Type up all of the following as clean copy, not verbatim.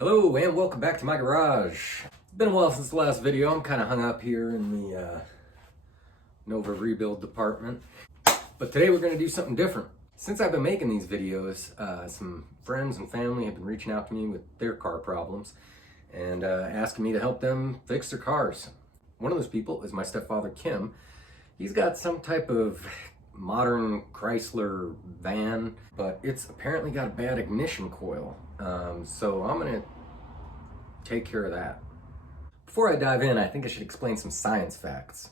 Hello and welcome back to my garage. It's been a while since the last video. I'm kind of hung up here in the Nova rebuild department. But today we're going to do something different. Since I've been making these videos, some friends and family have been reaching out to me with their car problems and asking me to help them fix their cars. One of those people is my stepfather, Kim. He's got some type of modern Chrysler van, but it's apparently got a bad ignition coil. So I'm gonna take care of that. Before I dive in, I think I should explain some science facts.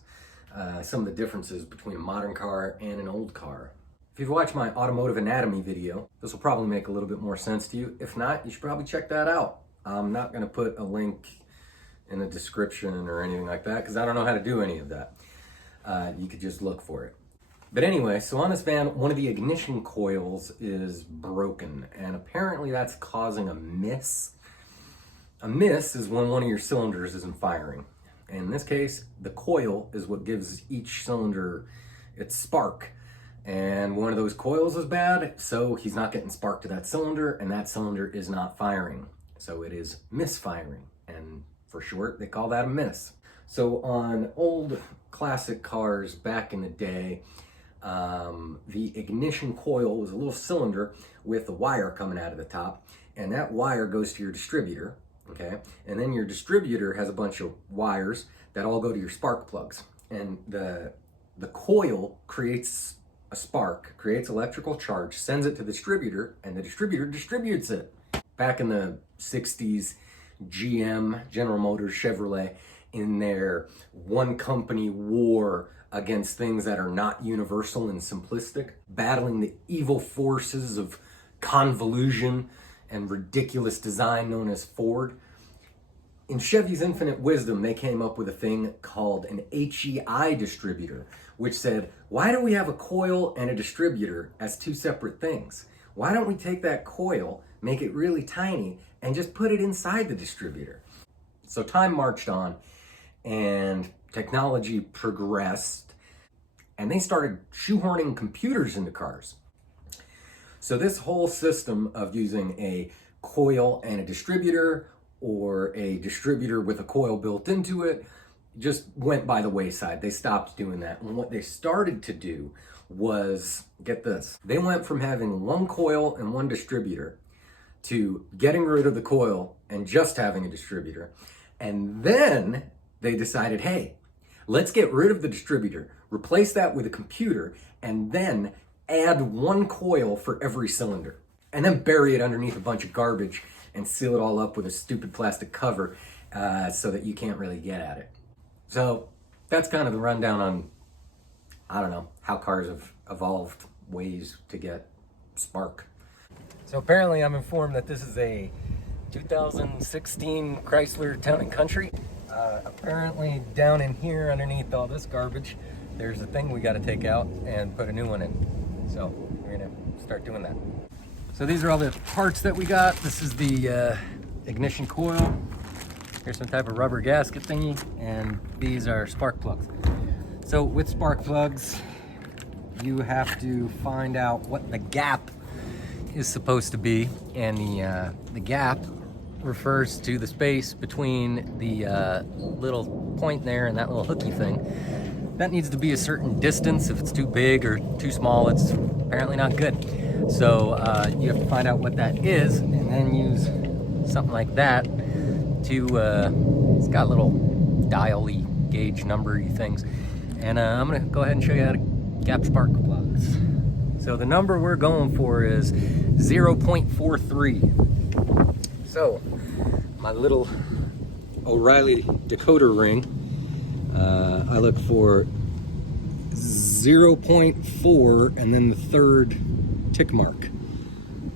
Some of the differences between a modern car and an old car. If you've watched my automotive anatomy video, this will probably make a little bit more sense to you. If not, you should probably check that out. I'm not gonna put a link in the description or anything like that because I don't know how to do any of that. You could just look for it. But anyway, so on this van, one of the ignition coils is broken, and apparently that's causing a miss. A miss is when one of your cylinders isn't firing. And in this case, the coil is what gives each cylinder its spark. And one of those coils is bad, so he's not getting spark to that cylinder, and that cylinder is not firing. So it is misfiring, and for short, they call that a miss. So on old classic cars back in the day, the ignition coil was a little cylinder with a wire coming out of the top, and that wire goes to your distributor, okay? And then your distributor has a bunch of wires that all go to your spark plugs. And the coil creates a spark, creates electrical charge, sends it to the distributor, and the distributor distributes it. Back in the 60s, GM, General Motors, Chevrolet, in their one company war against things that are not universal and simplistic, battling the evil forces of convolution and ridiculous design known as Ford. In Chevy's infinite wisdom, they came up with a thing called an HEI distributor, which said, why do we have a coil and a distributor as two separate things? Why don't we take that coil, make it really tiny, and just put it inside the distributor? So time marched on, and technology progressed, and they started shoehorning computers into cars. So this whole system of using a coil and a distributor, or a distributor with a coil built into it, just went by the wayside. They stopped doing that. And what they started to do was, get this, they went from having one coil and one distributor to getting rid of the coil and just having a distributor. And then they decided, hey, let's get rid of the distributor, replace that with a computer, and then add one coil for every cylinder. And then bury it underneath a bunch of garbage and seal it all up with a stupid plastic cover so that you can't really get at it. So that's kind of the rundown on, I don't know, how cars have evolved ways to get spark. So apparently I'm informed that this is a 2016 Chrysler Town&Country. Apparently down in here underneath all this garbage, there's a thing we got to take out and put a new one in. So we're gonna start doing that. So these are all the parts that we got. This is the ignition coil. Here's some type of rubber gasket thingy, and these are spark plugs. So with spark plugs, you have to find out what the gap is supposed to be, and the gap refers to the space between the little point there and that little hooky thing. That needs to be a certain distance. If it's too big or too small, it's apparently not good. So you have to find out what that is, and then use something like that to, it's got little dial-y gauge number-y things. And I'm gonna go ahead and show you how to gap spark plugs. So the number we're going for is 0.43. So my little O'Reilly decoder ring, I look for 0.4 and then the third tick mark.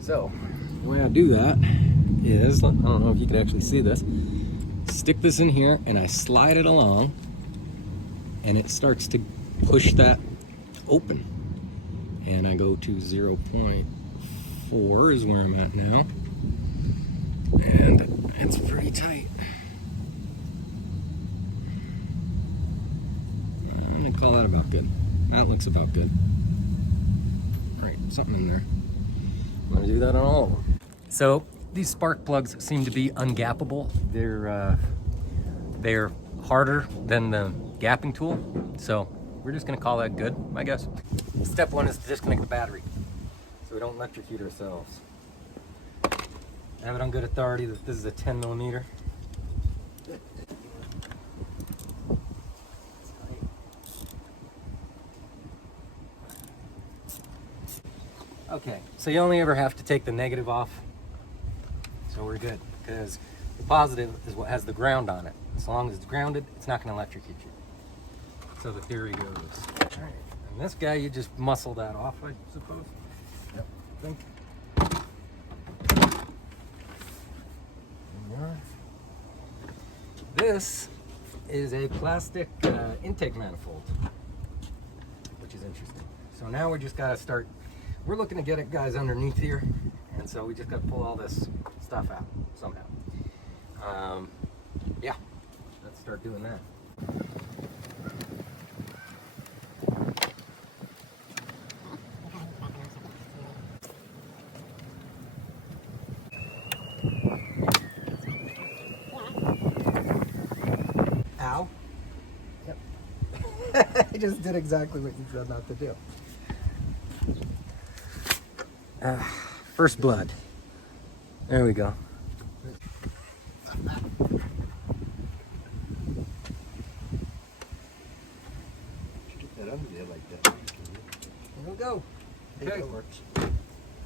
So the way I do that is, I don't know if you can actually see this, stick this in here and I slide it along and it starts to push that open. And I go to 0.4 is where I'm at now. And it's pretty tight. I'm gonna call that about good. That looks about good. All right, something in there. I'm gonna do that on all of them. So These spark plugs seem to be ungappable. They're harder than the gapping tool, so we're just gonna call that good, I guess. Step one is to disconnect the battery so we don't electrocute ourselves. I have it on good authority that this is a 10 millimeter. Okay, so you only ever have to take the negative off, so we're good, because the positive is what has the ground on it. As long as it's grounded, it's not going to electrocute you. So the theory goes. All right. And this guy, you just muscle that off, I suppose. Yep. Think. This is a plastic intake manifold, which is interesting. So now we just got to start. We're looking to get it, guys, underneath here, and so we just got to pull all this stuff out somehow. Yeah, let's start doing that. Ow. Yep. I just did exactly what you said not to do. First blood. There we go. Get that under there like that. There we go. Hey, Okay. that works.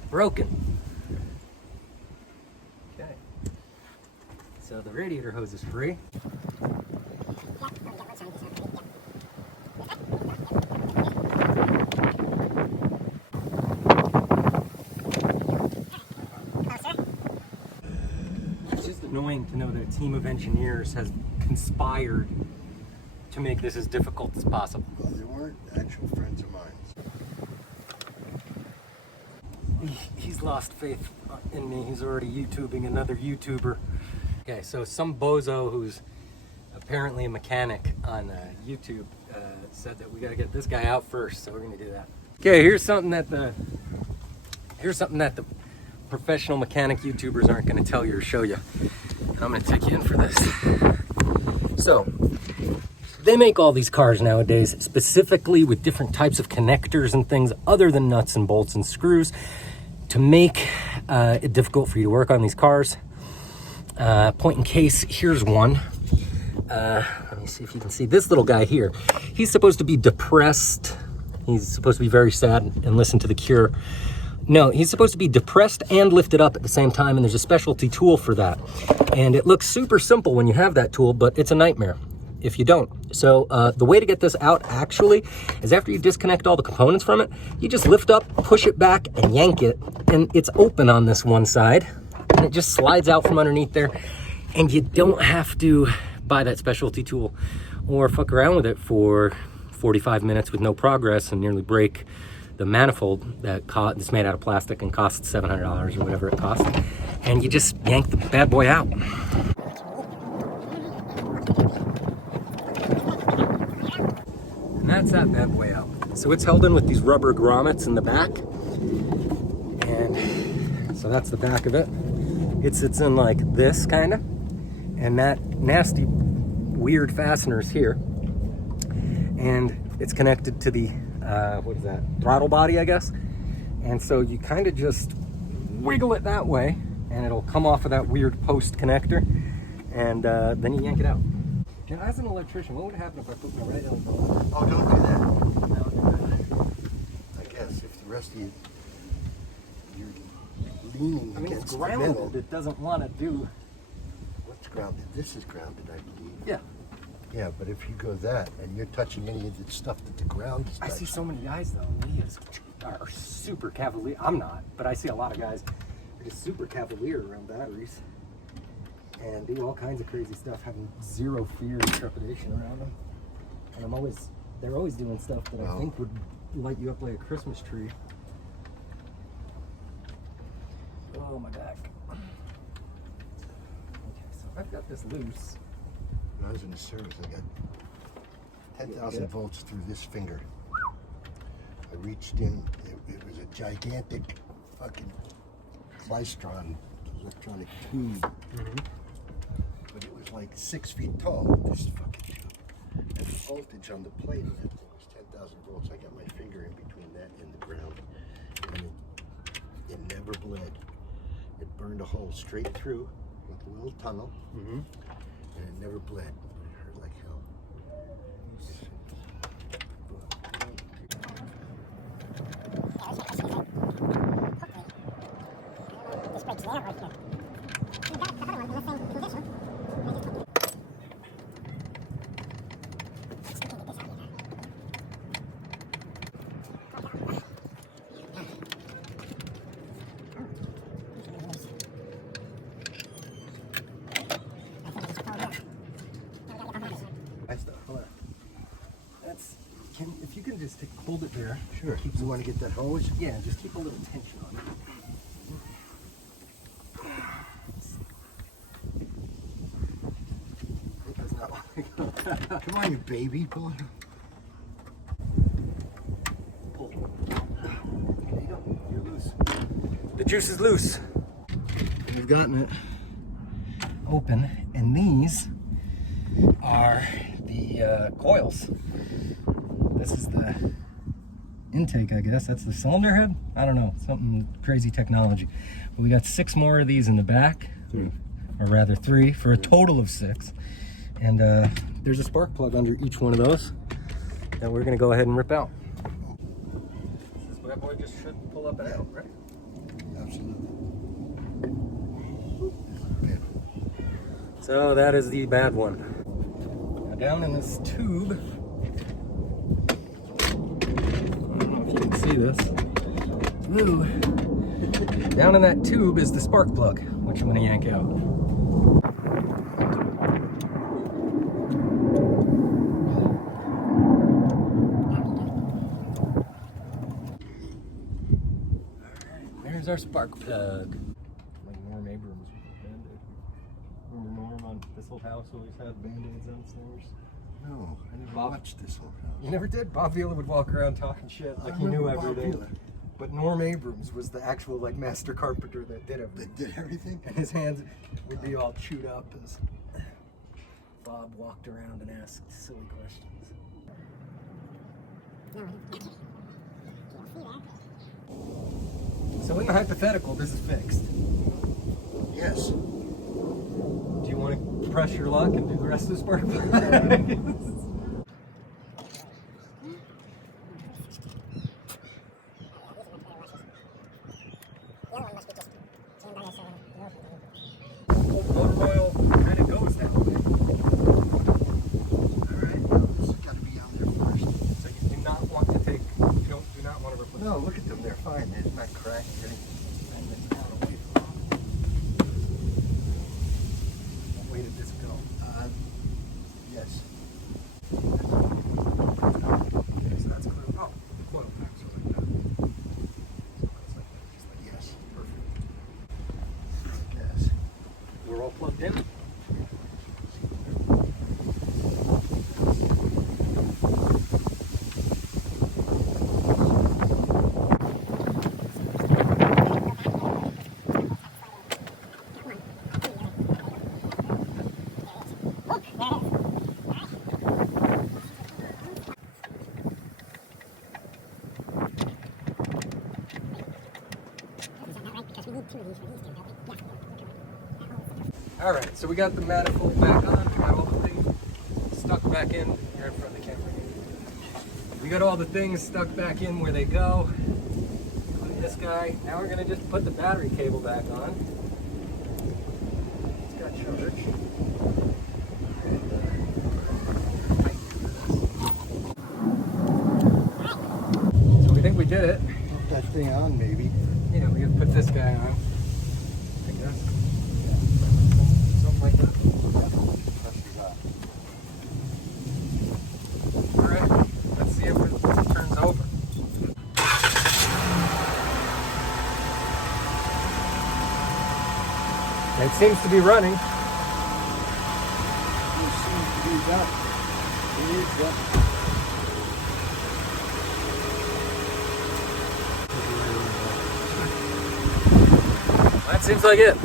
Broken. Okay. So the radiator hose is free. It's just annoying to know that a team of engineers has conspired to make this as difficult as possible. Well, they weren't actual friends of mine. He's lost faith in me. He's already YouTubing another YouTuber. Okay, so some bozo who's apparently a mechanic on YouTube said that we got to get this guy out first, so we're gonna do that. Okay, here's something that the professional mechanic YouTubers aren't gonna tell you or show you, and I'm gonna take you in for this. So they make all these cars nowadays specifically with different types of connectors and things other than nuts and bolts and screws to make it difficult for you to work on these cars. Point in case, here's one. Let me see if you can see this little guy here. He's supposed to be depressed. He's supposed to be very sad and listen to The Cure. No, he's supposed to be depressed and lifted up at the same time, and there's a specialty tool for that. And it looks super simple when you have that tool, but it's a nightmare if you don't. So the way to get this out actually is after you disconnect all the components from it, you just lift up, push it back, and yank it, and it's open on this one side, and it just slides out from underneath there, and you don't have to buy that specialty tool or fuck around with it for 45 minutes with no progress and nearly break the manifold that's made out of plastic and costs $700 or whatever it costs, and you just yank the bad boy out. And that's that bad boy out. So it's held in with these rubber grommets in the back, and so that's the back of it. It sits in like this kind of, and that nasty weird fasteners here, and it's connected to the what is that, throttle body, I guess. And so you kind of just wiggle it that way and it'll come off of that weird post connector, and then you yank it out. Now, as an electrician, what would happen if I put my right elbow on? Oh, don't do that. I guess if the rest of you, you're leaning I mean, it's against the grounded. metal. It doesn't want to do. What's grounded? This is grounded, I believe. Yeah. Yeah, but if you go that and you're touching any of the stuff that the ground is I see touching. so many guys though. They are super cavalier. I'm not, but I see a lot of guys who are just super cavalier around batteries and do all kinds of crazy stuff, having zero fear and trepidation around them. And they're always doing stuff that I think would light you up like a Christmas tree. Oh, my back. Okay, so I've got this loose. When I was in the service, I got 10,000 volts through this finger. I reached in, it was a gigantic fucking Chrysler electronic tube. But it was like 6 feet tall, this fucking tube. And the voltage on the plate of that thing was 10,000 volts. I got my finger in between that and the ground. And it never bled. It burned a hole straight through with a little tunnel. And it never bled. It hurt like hell. If you can just hold it there. Sure. You want to get that hose? Yeah, just keep a little tension on it. It does not want to go. Come on, you baby. Pull it. Pull. There you go. You're loose. The juice is loose. We've gotten it open, and these are the coils. This is the intake, I guess. That's the cylinder head? I don't know. Something crazy technology. But we got 6 more of these in the back. 3. Or rather 3, for a total of 6. And there's a spark plug under each one of those that we're going to go ahead and rip out. This bad boy just should pull up and out, right? Absolutely. So that is the bad one. Now down in this tube, see this. Ooh. Down in that tube is the spark plug, which I'm going to yank out. Alright, there's our spark plug. Like Norm Abrams with a band-aid. Remember Norm on This Old House always had band-aids downstairs? No, I never watched This Old House. You never did? Bob Vila would walk around talking shit like he knew everything. But Norm Abrams was the actual like master carpenter that did everything. That did everything? And his hands would be all chewed up as Bob walked around and asked silly questions. So in the hypothetical, this is fixed. Yes. Do you want to press your luck and do the rest of the spark plug? Motor oil kind of goes that way. Alright. This has got to be on there first. So you do not want to take, you do not want to replace. No, look at them. They're fine. They're not cracked or anything. What way did this go? Yes. Okay, so that's clear. Oh, coil packs are like that. So it's like that, just like Yes. perfect. Yes. We're all plugged in. All right, so we got the manifold back on. We got all the things stuck back in. You're in front of the camera. We got all the things stuck back in where they go. Including this guy. Now we're gonna just put the battery cable back on. It's got charge. So we think we did it. Put that thing on, maybe. Yeah, we gotta put this guy on. I guess. Something like that. Alright, let's see if it turns over. It seems to be running. It seems to be that. It is that. That seems like it.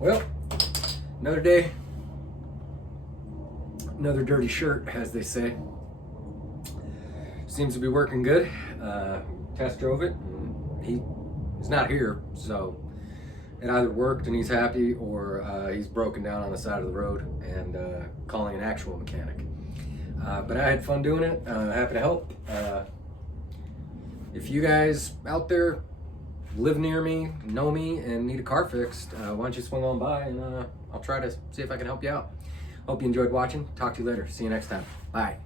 Well, another day, another dirty shirt, as they say. Seems to be working good. Test drove it. He's not here, so it either worked and he's happy, or he's broken down on the side of the road and calling an actual mechanic. But I had fun doing it. Happy to help. If you guys out there live near me, know me, and need a car fixed, why don't you swing on by and I'll try to see if I can help you out. Hope you enjoyed watching. Talk to you later. See you next time. Bye.